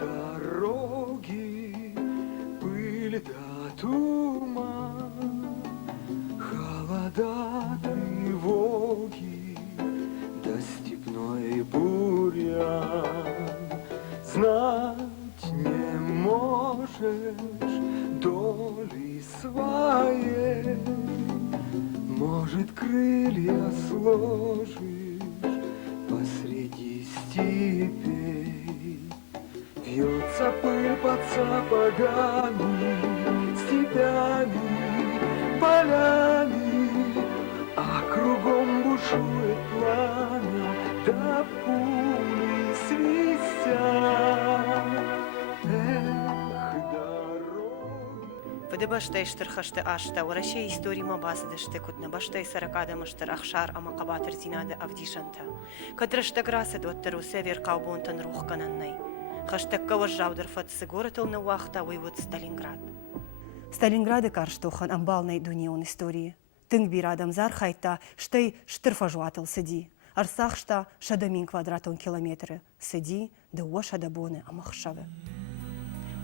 дороги, пыль да туман, холода, тревоги, да степной бурян. Знать не можешь доли своей, может, крылья сложишь посреди степей. Вьется пыль под сапогами, степями, полями, а кругом бушует пламя, да пули свистят. Эх, дороги. فدبشتي شترخشت آشتا ورشي истории мабасадышты кутна баштай саракадамыштыр ахшар ама кабатыр зинады авдишанта. Кадрышта грасад оттару север каубонтан рух кананнай. Хаштакка вожжаудыр фатсы горотыл на уахта вывод Сталинград. Сталинграды карштухан амбалнай дунион истории. Тынг бирадам зархайта штай штырфажуатыл сыди. Арсахшта шадамин квадратон километры. Сыди да уашадабоны амахшавы.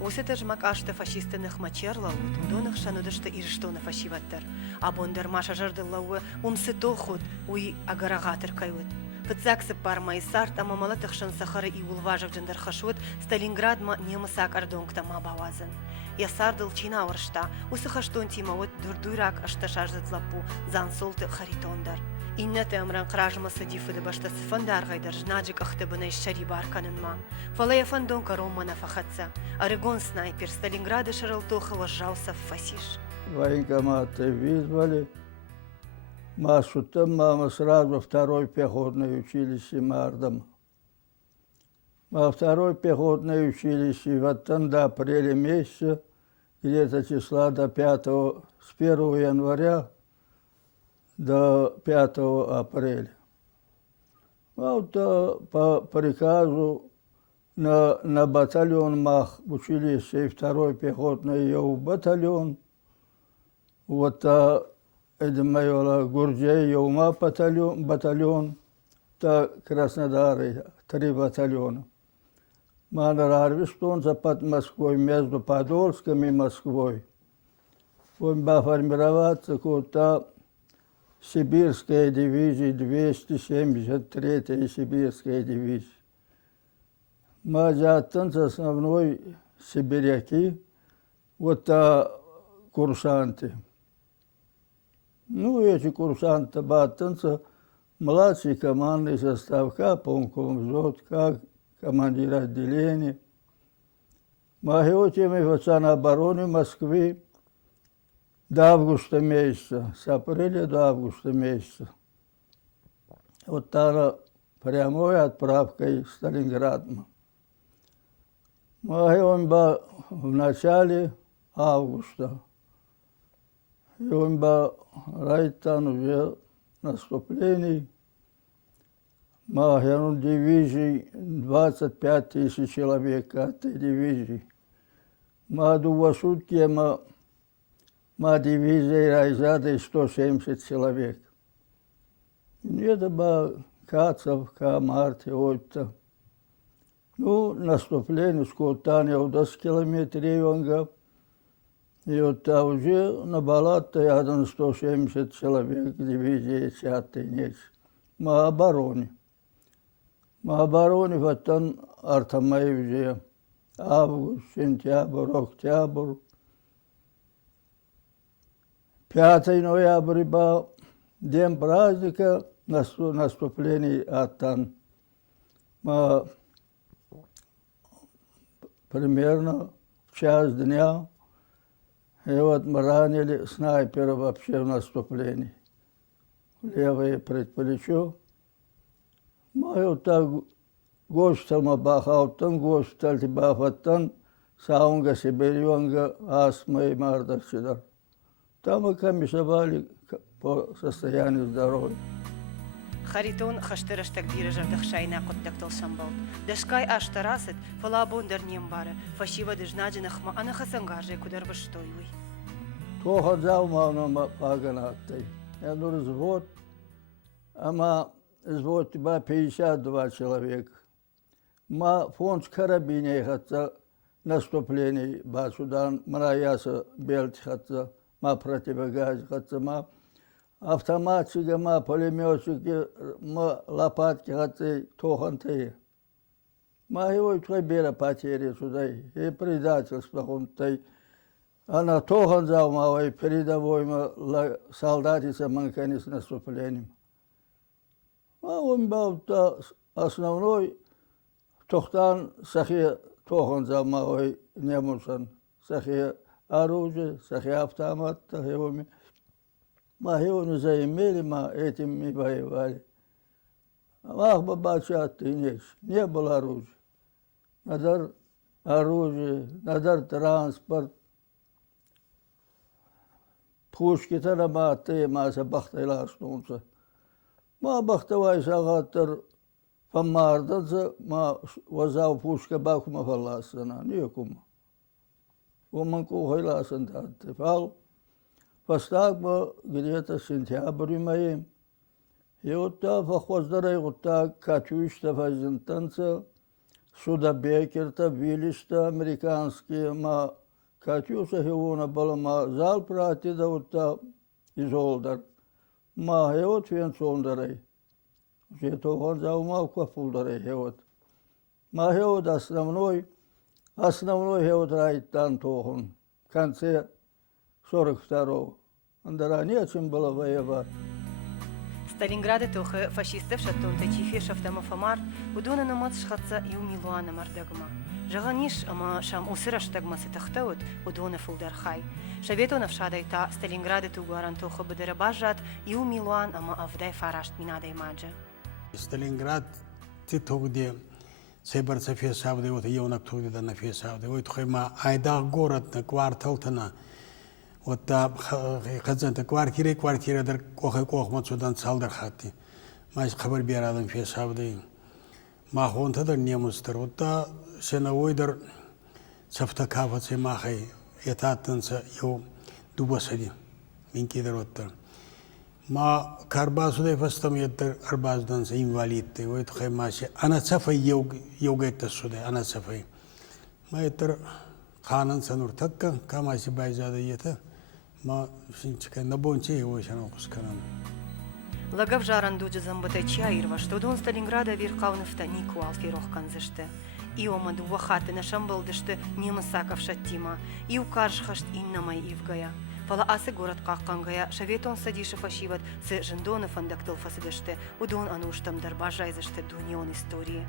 Усы жмак ашты фашистыных мачерлау, тудоных шанудышты ирштоны фашиваттар. Абондар маша жардылауы умсы тохуд, уй агарагатыр кайвыд. Пыцаксы пармай сарт, ама малатықшын сахары и улважық жындар хашуд, Сталинградма немысак ардонгта ма бавазын. Я сардыл чина оршта, усы хаштон тимауыд дурдуйрак ашташажзыд лапу, зан солты харитондар. Иннаты амран кражмасы дифыды башта сыфандар гайдар жнаджик ахтыбынай шарибар канынма. Фалая фандон кароммана фахатса. Орегон снайпер Сталинграда Шаралтоха вожжался в фасиш. Военкоматы вызвали. Массу там мама сразу второй пехотное училище Мардом. А второй пехотное училище вот там до апреля месяца, где-то числа до 5, с 1 января до 5 апреля. Вот по приказу на батальон МАХ училище и второй пехотный ее батальон. Вот это майора Гурджей Йоума батальон, та Краснодары 3 батальона. Манарарви стонца под Москвой, между Подольском и Москвой. Он был формироваться какая-то сибирская дивизия, 273-я сибирская дивизия. Маджаттан основной сибиряки, вот курсанты. Ну, эти курсанты баттанца, младший командный состав, как полковник, как командир отделения. Магиотами в обороны Москвы до августа месяца, с апреля до августа месяца. Вот та прямой отправкой в Сталинград. Он был в начале августа. И он был райтан уже наступлений. Магион дивизии 25 000 человек этой дивизии. Маду сутки ма дивизии райзады 170 человек. Это был Кацовка, Марте, Отта. Ну, наступление скотания у 10 километров. И вот уже на Балатте 170 человек дивизии 10-й нечь. Ма обороне. Ма обороне вот там Артамай уже. Август, сентябрь, октябрь. 5 ноября был день праздника наступления Аттан. Примерно в час дня. И вот мы ранили снайпера вообще в наступлении. Левое предплечо. Мы вот так госпиталь бахал, там госпиталь бахал, саунга, сибирионга, астма и мардовщина. Там мы комиссовали по состоянию здоровья. Харитон хаштырыштак дирижер дăхшайна коттактыл шамбал. Дăшкай аштарасыт, фалабон дărнем бары, фашива дыжнаджынăхма анахасангаржай кудар бăштойуй. Тоха взял мама паганаттой. Я говорю, взвод, ама взвод тебя 52 человека. Ма фонд карабине хатса наступлений Басудан, Мараяса Бельт хатса, ма противогаз хатса, ма автоматчики, ма пулеметчики, ма лопатки хатса тоханты. Ма его бера потери сюда, и предательство хунтай. Она тохан залмала и передовой солдатица манкани с наступлением. А он был основной тохтан сахи тохан залмала немусан, сахи оружие, сахи автомат, тахиоми. Мы его не заимели, мы этим не воевали. Ах, бабачат, не было оружия. Надо оружие, надо транспорт. Пушки тарама те маса бахтайлашнунса. Ма бахтавай сагатар фамарданса ма вазау пушка бакума фаласана никума. Уманку хайласан татте фал. Постак мы где-то сентябрь моим. И вот та фахваздарай вот так катюшта фазентанца, сюда бекерта, вилишта американские ма Катюша хевона была ма зал прати да вот та изолдар. Ма хевот фен сондарай. Же тохан заума кафулдарай хевот. Ма хевот основной хевот райтан тохан. В конце 42-го. Андара нечем было воевать. Сталинграде тохе фашистов шаттон течифе шафтама фамар, удона намат шхатса и умилуана мардагма. Жаганиш ама шам усираштагма сетахтаут удона фулдар хай. Шаветона вшадайта Сталинграде тугуаран тохе бедерабажат и умилуан ама авдай фарашт минадай маджа. Сталинград титогде Сейбарца фесавде вот евнак тугде да на фесавде. Вот хойма айда город на кварталтана. Вот та хазанта квартира дар кохай кохмат судан салдар хатти. Маш хабар берадам фесавде. Ма хонта дар немустар. Вот та сеновойдар сафтакафаце махай етаттанса ев дубасади. Минкидар оттар. Ма карбасудай фастам еттар арбазданса инвалидты. Вот хаймасе анацафай евгайтта судай анацафай. Ма еттар ханан санур такка камаси байзада ета. Ма шинчика набонче его шана кусканан. Лагав жаран дуджа замбатай чаирва, что дон Сталинграда виркавнефта нику алфирох канзыште. И ома дувахаты на шамбалдышты немасаков шаттима, и укаршхашт иннамай ивгая. Фала асы город каккангая, шаветон садиша фашиват с жендона фандактыл фасыдышты, удон ануштам дарбажайзышты дунион истории.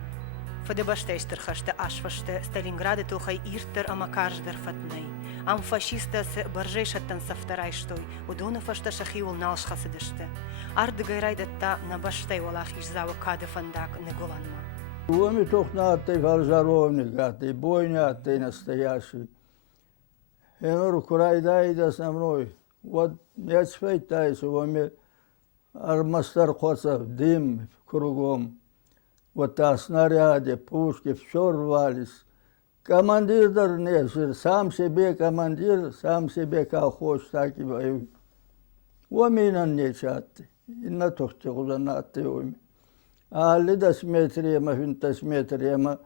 Фадебаштейштер хаште ашваште Сталинграде тухай иртер амакарждар фатнай. Ам фашиста с баржейшаттан сафтарайштой, удона фашта шахиул налшхасыдышты. Арды гайрайдатта на баштай валах ишзава кады фандак неголанма. Уоми тухнатый фаржаровник, гатый, бойнятый настоящий. Энур курайдайда основной. Вот я цвейтайся, уоми армастар хоцев, дым кругом. Вот та снаряды, пушки, все рвались. Командир даже сам себе командир, сам себе как хочешь, так и воюй. Уоминан не чатты, и на тухте хузанатты уми. А лидас метриема, финтас метриема,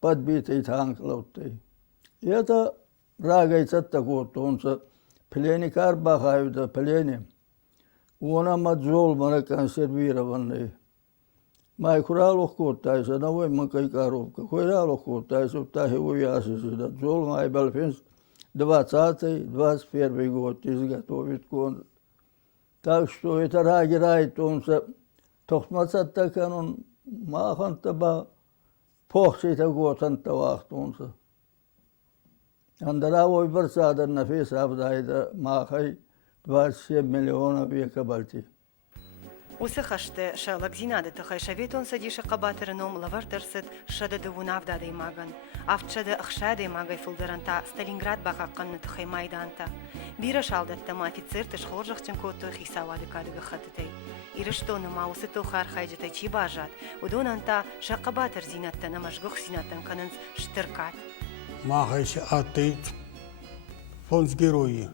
подбитый танк лауты. И это рагайца такой, он пленник арбахают, пленим. Он амаджол мара консервированный. Май куралох куртайса, навой макай коробка. Куралох куртайса, тахи уясы сюда. Джол май балфинс 20-21 год изготовит кон. Так что это рагирает, он тохмацат так он махан таба похсита год антавахт он са. Андаравой барсадар нафис абдайда махай 27 миллионов века бальти. Усахаште ша лагзинаде тахай шаветон садиша қабатырыном лавар дырсыт шада дывунав дадай маган. Автшада ахшадай магай фулдаранта Сталинград бақаққанны тахай майданта. Бира шалдаттама офицер тыш хоржақчын коту хисавады кадыға хатытай. Ирыштоны маусы тухар хайджатай чи бажат. Удонанта ша қабатыр зинаттан амашгух зинаттан канынс штыркат. Махайся атты фонс герои.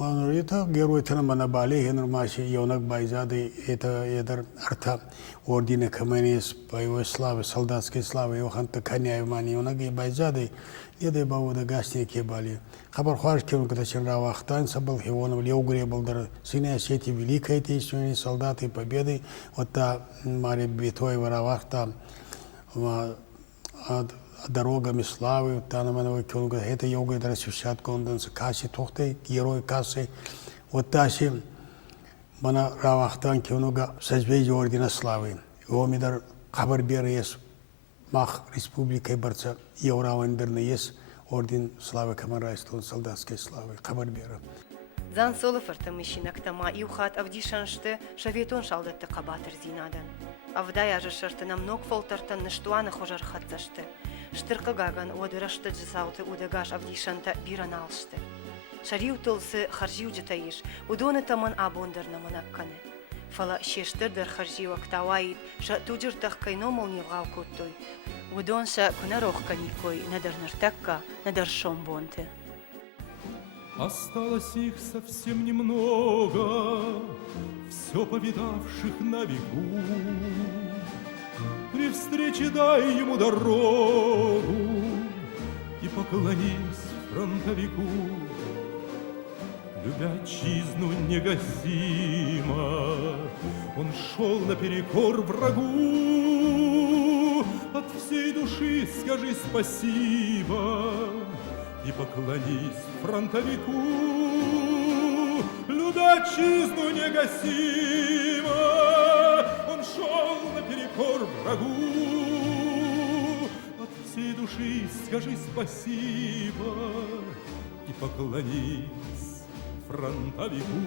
Это герой Танамана Бали, Хенурмаши, Йонак Байзады, это арта ордена Каменис, боевой славы, солдатской славы, Йоханта Каняевмани, Йонаги Байзады, Еды Бауда Гасни Кебали. Хабар Хуашкин, когда Чернава Ахтанца был, Хионов, Леугре был, Синя Сети, Великой Отечественной, солдаты Победы, вот та Мария Битвой, Воровахта, дорогами славы, Танамановой Кюнга, это йога, это рассвещат конденса, касси, тухты, герой кассы, вот таси, мана Равахтан Кюнга, созвездие ордена славы. Омидар хабар берес, мах республикой борца, Евравандерный есть орден славы Камарайстон, солдатской славы, хабар бера. زان سولفرت مشينك تما يوخات أفديشانشت شفيتون شالدت قباتر زينادن أفدايا جشرتنا منوك فولترتن نشتوان خجر خطشت شترق غاغن ودرشت جساوت ودغاش أفديشانت بيرانالشت شريو تلس خرجيو جتايش ودون تمن أبوندرنا منكنه فلا شيشتر در خرجيو اكتاوايد شا توجر تخكينو مولني غاو كوتوي ودون شا كنا روخ كنيكوي ندر نرتكا ندر شومبونته. Осталось их совсем немного, все повидавших на веку. При встрече дай ему дорогу и поклонись фронтовику. Любя отчизну негасимо, он шел наперекор врагу. От всей души скажи спасибо и поклонись фронтовику. Любя отчизну негасимо, он шел наперекор врагу. От всей души скажи спасибо и поклонись фронтовику.